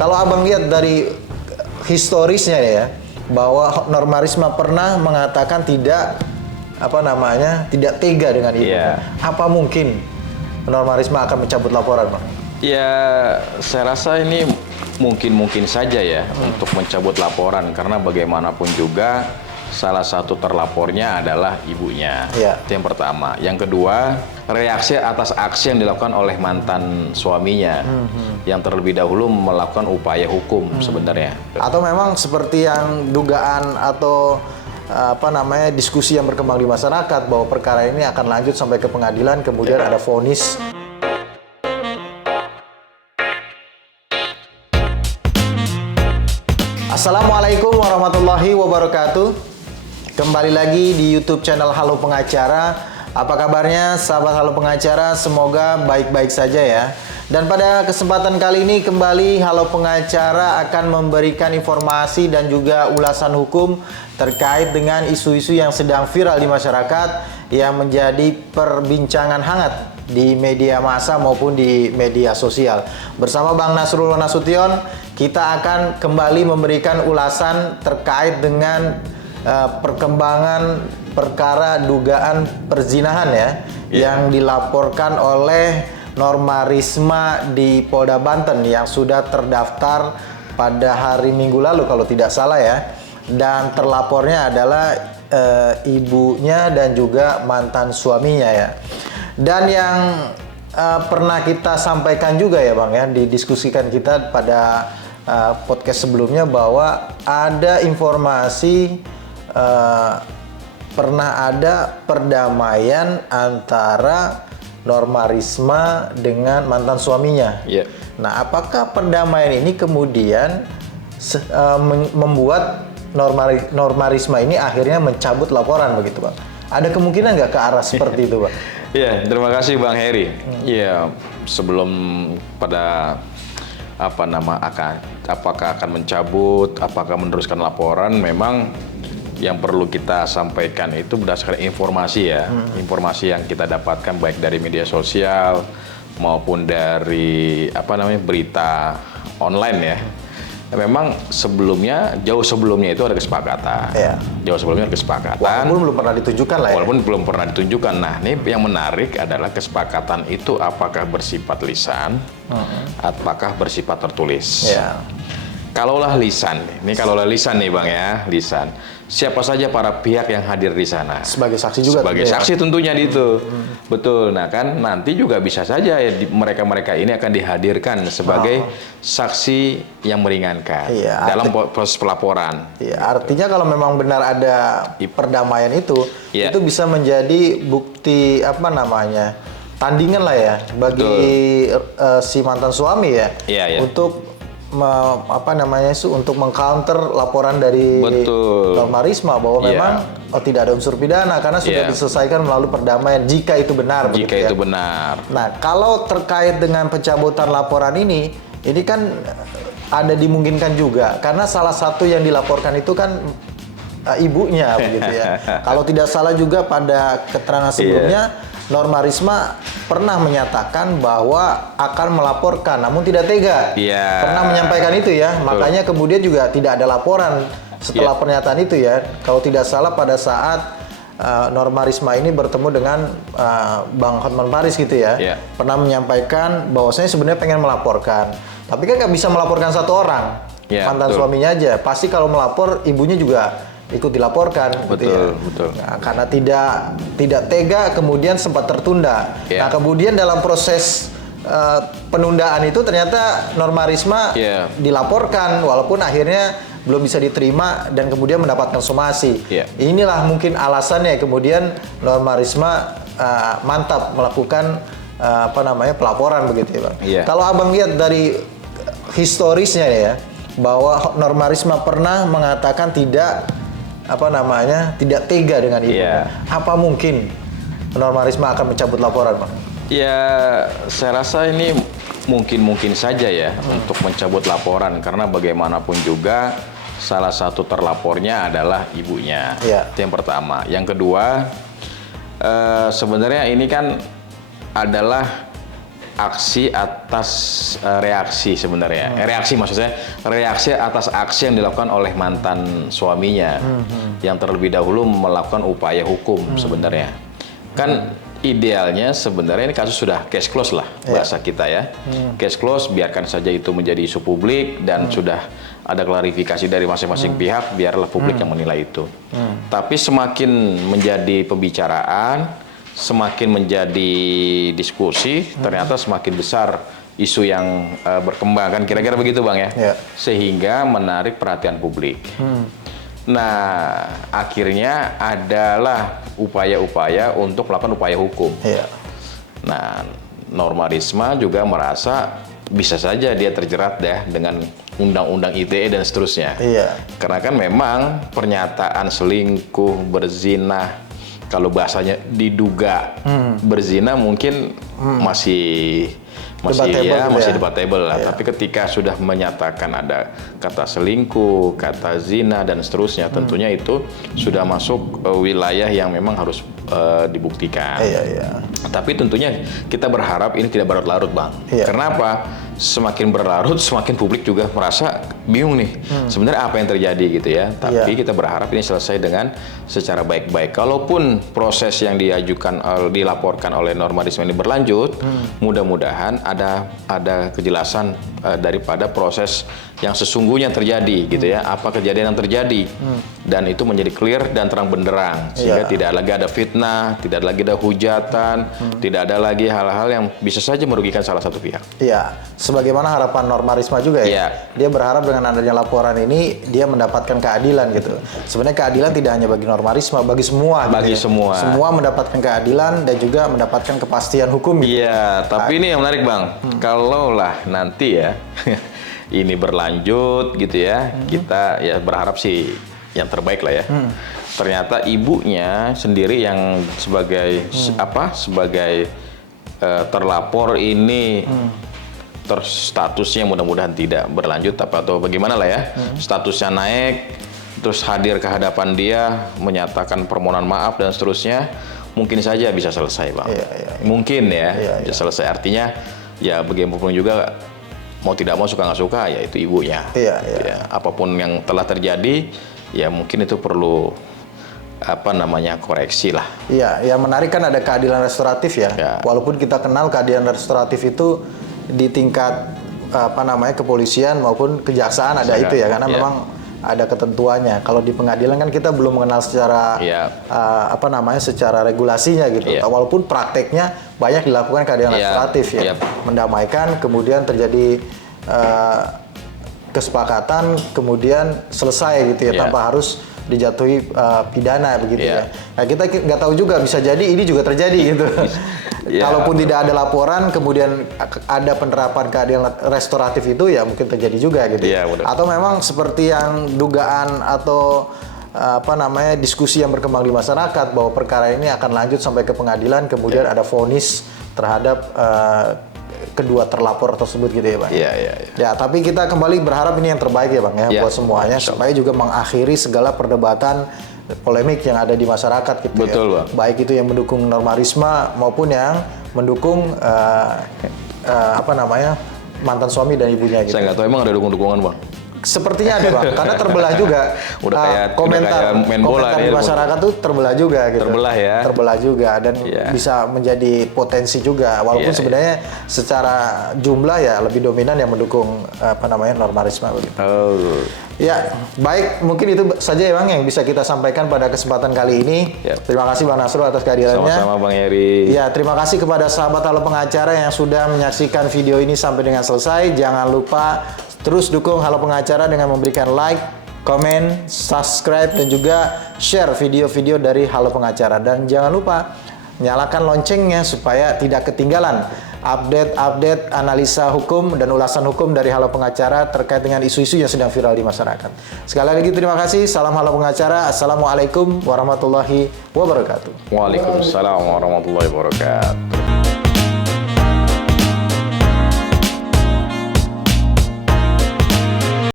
Kalau abang lihat dari historisnya ya, bahwa Norma Risma pernah mengatakan tidak tidak tega dengan ibu. Apa mungkin Norma Risma akan mencabut laporan, Bang? Ya, saya rasa ini mungkin saja ya untuk mencabut laporan, karena bagaimanapun juga salah satu terlapornya adalah ibunya. Itu yang pertama. Yang kedua, reaksi atas aksi yang dilakukan oleh mantan suaminya yang terlebih dahulu melakukan upaya hukum sebenarnya. Atau memang seperti yang dugaan atau diskusi yang berkembang di masyarakat bahwa perkara ini akan lanjut sampai ke pengadilan, kemudian ada vonis. Assalamualaikum warahmatullahi wabarakatuh. Kembali lagi di YouTube channel Halo Pengacara. Apa kabarnya sahabat Halo Pengacara? Semoga baik-baik saja ya. Dan pada kesempatan kali ini kembali Halo Pengacara akan memberikan informasi dan juga ulasan hukum terkait dengan isu-isu yang sedang viral di masyarakat yang menjadi perbincangan hangat di media massa maupun di media sosial. Bersama Bang Nasrullah Nasution, kita akan kembali memberikan ulasan terkait dengan perkembangan perkara dugaan perzinahan yang dilaporkan oleh Norma Risma di Polda Banten yang sudah terdaftar pada hari Minggu lalu kalau tidak salah ya, dan terlapornya adalah ibunya dan juga mantan suaminya ya. Dan yang pernah kita sampaikan juga ya Bang ya, didiskusikan kita pada podcast sebelumnya bahwa ada informasi pernah ada perdamaian antara Norma Risma dengan mantan suaminya. Nah, apakah perdamaian ini kemudian membuat Norma Risma ini akhirnya mencabut laporan begitu, Bang? Ada kemungkinan nggak ke arah seperti itu, Bang? Iya, terima kasih Bang Heri. Iya, sebelum pada apakah akan mencabut, apakah meneruskan laporan, memang yang perlu kita sampaikan itu berdasarkan informasi ya, informasi yang kita dapatkan baik dari media sosial maupun dari berita online ya. Memang jauh sebelumnya itu ada kesepakatan. Jauh sebelumnya ada kesepakatan. Walaupun belum pernah ditunjukkan lah ya. Walaupun belum pernah ditunjukkan. Nah, ini yang menarik adalah kesepakatan itu apakah bersifat lisan, apakah bersifat tertulis. Kalaulah lisan nih Bang ya, lisan. Siapa saja para pihak yang hadir di sana? Sebagai saksi juga. Sebagai saksi tentunya itu. Betul. Nah kan nanti juga bisa saja mereka-mereka ini akan dihadirkan sebagai saksi yang meringankan dalam proses pelaporan. Artinya kalau memang benar ada perdamaian itu bisa menjadi bukti tandingan lah ya bagi si mantan suami ya. Untuk untuk mengcounter laporan dari Norma Risma bahwa memang tidak ada unsur pidana karena sudah diselesaikan melalui perdamaian jika itu benar. Benar. Nah, kalau terkait dengan pencabutan laporan ini kan ada dimungkinkan juga karena salah satu yang dilaporkan itu kan ibunya begitu ya. Kalau tidak salah juga pada keterangan sebelumnya Norma Risma pernah menyatakan bahwa akan melaporkan, namun tidak tega. Pernah menyampaikan itu ya, makanya kemudian juga tidak ada laporan setelah pernyataan itu ya. Kalau tidak salah pada saat Norma Risma ini bertemu dengan Bang Hotman Paris gitu ya, pernah menyampaikan bahwasanya sebenarnya pengen melaporkan, tapi kan nggak bisa melaporkan satu orang, mantan suaminya aja. Pasti kalau melapor ibunya juga ikut dilaporkan, betul. Nah, karena tidak tega, kemudian sempat tertunda. Nah, kemudian dalam proses penundaan itu ternyata Norma Risma dilaporkan, walaupun akhirnya belum bisa diterima dan kemudian mendapatkan somasi. Inilah mungkin alasannya kemudian Norma Risma mantap melakukan pelaporan begitu ya, Bang. Kalau abang lihat dari historisnya ya, bahwa Norma Risma pernah mengatakan tidak tega dengan ibunya. Apa mungkin Norma Risma akan mencabut laporan, Bang? Ya, saya rasa ini mungkin saja ya untuk mencabut laporan karena bagaimanapun juga salah satu terlapornya adalah ibunya. Itu yang pertama. Yang kedua, sebenarnya ini kan adalah aksi atas reaksi sebenarnya. Reaksi maksudnya reaksi atas aksi yang dilakukan oleh mantan suaminya yang terlebih dahulu melakukan upaya hukum sebenarnya. Kan idealnya sebenarnya ini kasus sudah case close lah bahasa kita ya. Case close, biarkan saja itu menjadi isu publik dan sudah ada klarifikasi dari masing-masing pihak, biarlah publik yang menilai itu. Tapi semakin menjadi pembicaraan, semakin menjadi diskusi, ternyata semakin besar isu yang berkembang, kan kira-kira begitu Bang ya? Sehingga menarik perhatian publik. Nah, akhirnya adalah upaya-upaya untuk melakukan upaya hukum. Nah, Norma Risma juga merasa bisa saja dia terjerat dengan undang-undang ITE dan seterusnya. Karena kan memang pernyataan selingkuh, berzina, kalau bahasanya diduga berzina mungkin masih debatable lah. Tapi ketika sudah menyatakan ada kata selingkuh, kata zina dan seterusnya, tentunya itu sudah masuk wilayah yang memang harus dibuktikan. Tapi tentunya kita berharap ini tidak berlarut-larut, Bang. Kenapa? Semakin berlarut, semakin publik juga merasa bingung nih. Sebenarnya apa yang terjadi gitu ya. Tapi kita berharap ini selesai dengan secara baik-baik. Kalaupun proses yang dilaporkan oleh Norma Risma ini berlanjut, mudah-mudahan ada kejelasan daripada proses yang sesungguhnya terjadi gitu ya. Apa kejadian yang terjadi dan itu menjadi clear dan terang benderang sehingga tidak lagi ada fitnah, tidak lagi ada hujatan, tidak ada lagi hal-hal yang bisa saja merugikan salah satu pihak. Sebagaimana harapan Norma Risma juga dia berharap dengan adanya laporan ini dia mendapatkan keadilan gitu. Sebenarnya keadilan tidak hanya bagi Norma Risma, bagi semua. Semua mendapatkan keadilan dan juga mendapatkan kepastian hukum. Tapi ini yang menarik Bang. Kalaulah nanti ya ini berlanjut gitu ya, kita ya berharap sih yang terbaik lah ya. Ternyata ibunya sendiri yang sebagai sebagai terlapor ini statusnya mudah-mudahan tidak berlanjut atau bagaimana lah ya, statusnya naik, terus hadir ke hadapan dia menyatakan permohonan maaf dan seterusnya, mungkin saja bisa selesai Bang. Mungkin bisa selesai, artinya ya bagaimanapun juga mau tidak mau suka nggak suka ya itu ibunya. Apapun yang telah terjadi ya mungkin itu perlu koreksi lah. Yang menarik kan ada keadilan restoratif ya. Walaupun kita kenal keadilan restoratif itu di tingkat kepolisian maupun kejaksaan ada itu ya, karena memang ada ketentuannya. Kalau di pengadilan kan kita belum mengenal secara secara regulasinya gitu. Walaupun prakteknya banyak dilakukan keadilan restoratif mendamaikan, kemudian terjadi kesepakatan, kemudian selesai gitu ya, tanpa harus dijatuhi pidana begitu ya. Nah, kita nggak tahu juga, bisa jadi ini juga terjadi gitu. Kalaupun tidak ada laporan, kemudian ada penerapan keadilan restoratif itu ya mungkin terjadi juga gitu. Atau memang seperti yang dugaan atau diskusi yang berkembang di masyarakat bahwa perkara ini akan lanjut sampai ke pengadilan, kemudian ada vonis terhadap kedua terlapor tersebut gitu ya Bang. Tapi kita kembali berharap ini yang terbaik ya Bang ya, buat semuanya, supaya juga mengakhiri segala perdebatan polemik yang ada di masyarakat gitu. Betul Bang. Baik itu yang mendukung Norma Risma maupun yang mendukung mantan suami dan ibunya gitu. Saya nggak tahu emang ada dukung-dukungan Bang. Sepertinya ada Bang, karena terbelah juga. Komentar di masyarakat tuh terbelah juga gitu. Terbelah juga dan bisa menjadi potensi juga. Walaupun sebenarnya secara jumlah ya lebih dominan yang mendukung Norma Risma begitu. Ya, baik, mungkin itu saja ya Bang yang bisa kita sampaikan pada kesempatan kali ini. Terima kasih Bang Nasrul atas kehadirannya. Sama-sama Bang Heri. Terima kasih kepada sahabat Halo Pengacara yang sudah menyaksikan video ini sampai dengan selesai. Jangan lupa terus dukung Halo Pengacara dengan memberikan like, komen, subscribe, dan juga share video-video dari Halo Pengacara. Dan jangan lupa nyalakan loncengnya supaya tidak ketinggalan update-update analisa hukum dan ulasan hukum dari Halo Pengacara terkait dengan isu-isu yang sedang viral di masyarakat. Sekali lagi terima kasih. Salam Halo Pengacara. Assalamualaikum warahmatullahi wabarakatuh. Waalaikumsalam warahmatullahi wabarakatuh.